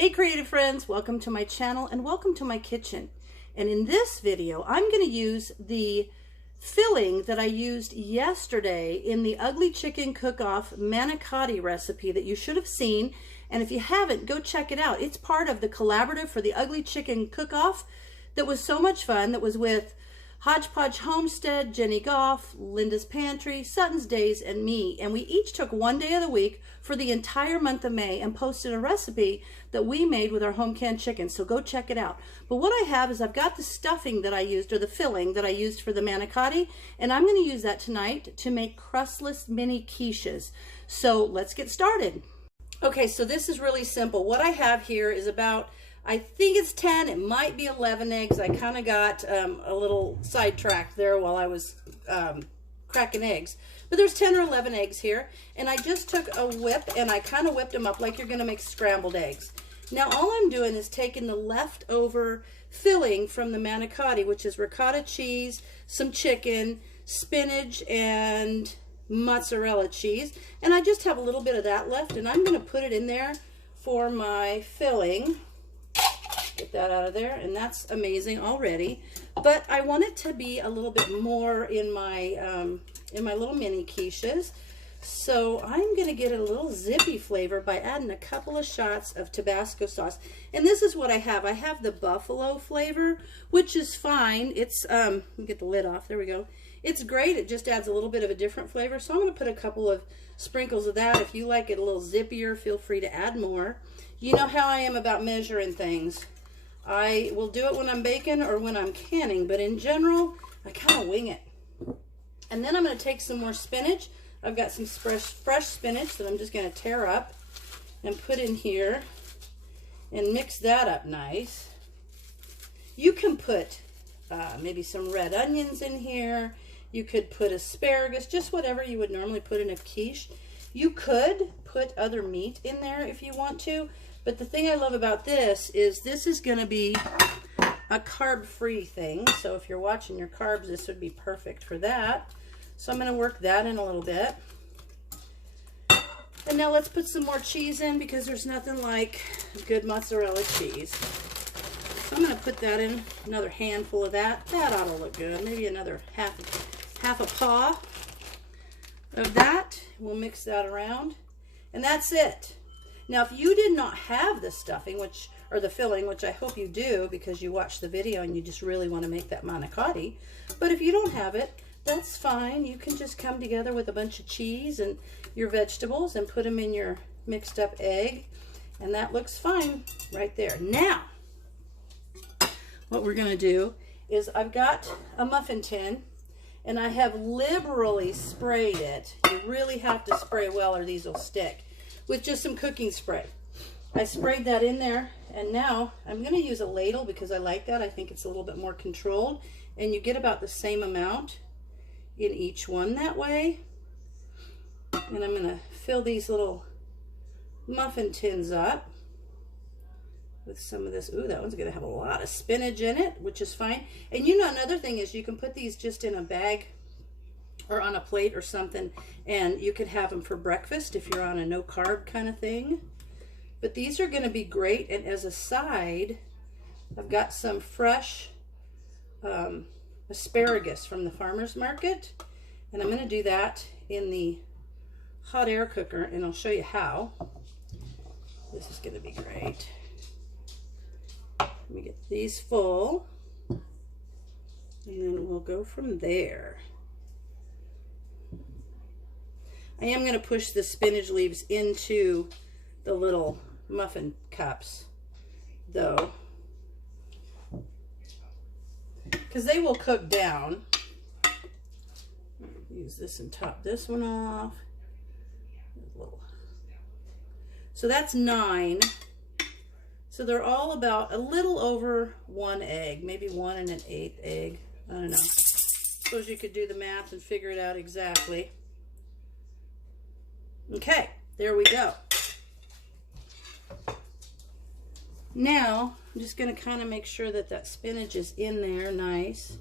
Hey creative friends, welcome to my channel and welcome to my kitchen. And in this video, I'm going to use the filling that I used yesterday in the Ugly Chicken Cook-Off manicotti recipe that you should have seen. And if you haven't, go check it out. It's part of the collaborative for the Ugly Chicken Cook-Off that was so much fun, that was with Hodgepodge Homestead, Jeni Gough, Linda's Pantry, Sutton's Daze, and me. And we each took one day of the week for the entire month of May and posted a recipe that we made with our home canned chicken. So go check it out. But what I have is I've got the stuffing that I used, or the filling that I used for the manicotti, and I'm going to use that tonight to make crustless mini quiches. So let's get started. Okay, so this is really simple. What I have here is about, I think it's 10, it might be 11 eggs. I kind of got a little sidetracked there while I was cracking eggs. But there's 10 or 11 eggs here. And I just took a whip and I kind of whipped them up like you're going to make scrambled eggs. Now all I'm doing is taking the leftover filling from the manicotti, which is ricotta cheese, some chicken, spinach, and mozzarella cheese. And I just have a little bit of that left, and I'm going to put it in there for my filling. Get that out of there, and that's amazing already. But I want it to be a little bit more in my little mini quiches. So I'm going to get a little zippy flavor by adding a couple of shots of Tabasco sauce. And this is what I have. I have the buffalo flavor, which is fine. It's let me get the lid off. There we go. It's great. It just adds a little bit of a different flavor. So I'm going to put a couple of sprinkles of that. If you like it a little zippier, feel free to add more. You know how I am about measuring things. I will do it when I'm baking or when I'm canning, but in general, I kind of wing it. And then I'm going to take some more spinach. I've got some fresh spinach that I'm just going to tear up and put in here and mix that up nice. You can put maybe some red onions in here. You could put asparagus, just whatever you would normally put in a quiche. You could put other meat in there if you want to. But the thing I love about this is going to be a carb-free thing. So if you're watching your carbs, this would be perfect for that. So I'm going to work that in a little bit. And now let's put some more cheese in, because there's nothing like good mozzarella cheese. So I'm going to put that in, another handful of that. That ought to look good. Maybe another half a paw of that. We'll mix that around. And that's it. Now, if you did not have the stuffing, or the filling, which I hope you do because you watched the video and you just really want to make that manicotti, but if you don't have it, that's fine. You can just come together with a bunch of cheese and your vegetables and put them in your mixed up egg, and that looks fine right there. Now, what we're going to do is I've got a muffin tin, and I have liberally sprayed it. You really have to spray well or these will stick, with just some cooking spray. I sprayed that in there, and now I'm going to use a ladle because I like that. I think it's a little bit more controlled, and you get about the same amount in each one that way. And I'm going to fill these little muffin tins up with some of this. Ooh, that one's going to have a lot of spinach in it, which is fine. And you know, another thing is you can put these just in a bag or on a plate or something, and you could have them for breakfast if you're on a no carb kind of thing. But these are going to be great. And as a side, I've got some fresh asparagus from the farmer's market, and I'm going to do that in the hot air cooker, and I'll show you how. This is going to be great. Let me get these full, and then we'll go from there. I am going to push the spinach leaves into the little muffin cups, though, because they will cook down. Use this and top this one off. So that's 9. So they're all about a little over 1 egg, maybe 1 1/8 egg. I don't know. Suppose you could do the math and figure it out exactly. Okay, there we go. Now, I'm just going to kind of make sure that that spinach is in there nice.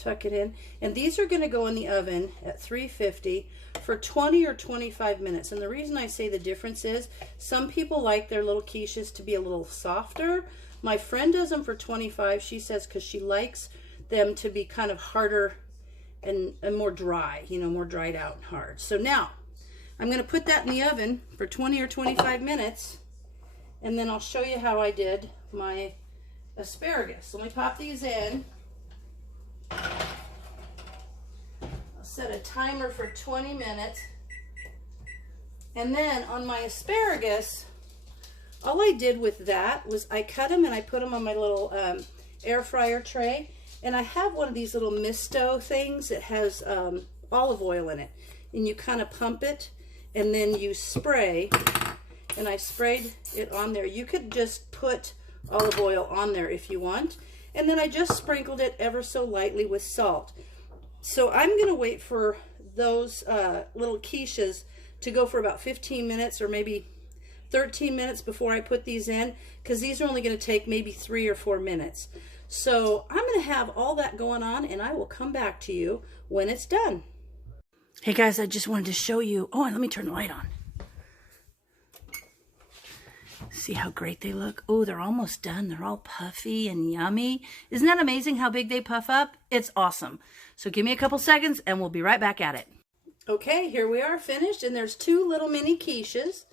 tuck it in. And these are going to go in the oven at 350 for 20 or 25 minutes. And the reason I say the difference is some people like their little quiches to be a little softer. My friend does them for 25. She says because she likes them to be kind of harder and more dry, you know, more dried out and hard. So now I'm going to put that in the oven for 20 or 25 minutes, and then I'll show you how I did my asparagus. So let me pop these in. I'll set a timer for 20 minutes. And then on my asparagus, all I did with that was I cut them and I put them on my little air fryer tray. And I have one of these little misto things that has olive oil in it. And you kind of pump it and then you spray. And I sprayed it on there. You could just put olive oil on there if you want. And then I just sprinkled it ever so lightly with salt. So I'm going to wait for those little quiches to go for about 15 minutes or maybe 13 minutes before I put these in, because these are only going to take maybe 3 or 4 minutes. So I'm going to have all that going on, and I will come back to you when it's done. Hey guys, I just wanted to show you. Oh, and let me turn the light on. See how great they look? Oh, they're almost done. They're all puffy and yummy. Isn't that amazing how big they puff up? It's awesome. So give me a couple seconds and we'll be right back at it. Okay, here we are finished, and there's 2 little mini quiches.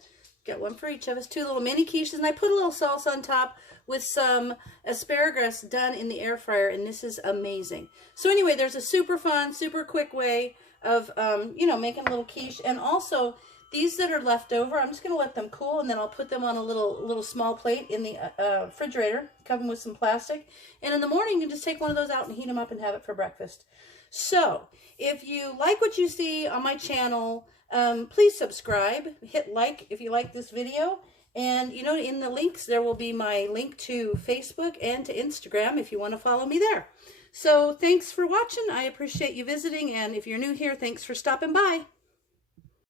Got one for each of us, 2 little mini quiches, and I put a little salsa on top with some asparagus done in the air fryer, and this is amazing. So anyway, there's a super fun, super quick way of, you know, making a little quiche. And also, these that are left over, I'm just going to let them cool, and then I'll put them on a little small plate in the refrigerator, cover them with some plastic. And in the morning, you can just take one of those out and heat them up and have it for breakfast. So, if you like what you see on my channel, please subscribe, hit like if you like this video, and you know, in the links there will be my link to Facebook and to Instagram if you want to follow me there. So thanks for watching. I appreciate you visiting, and if you're new here, thanks for stopping by.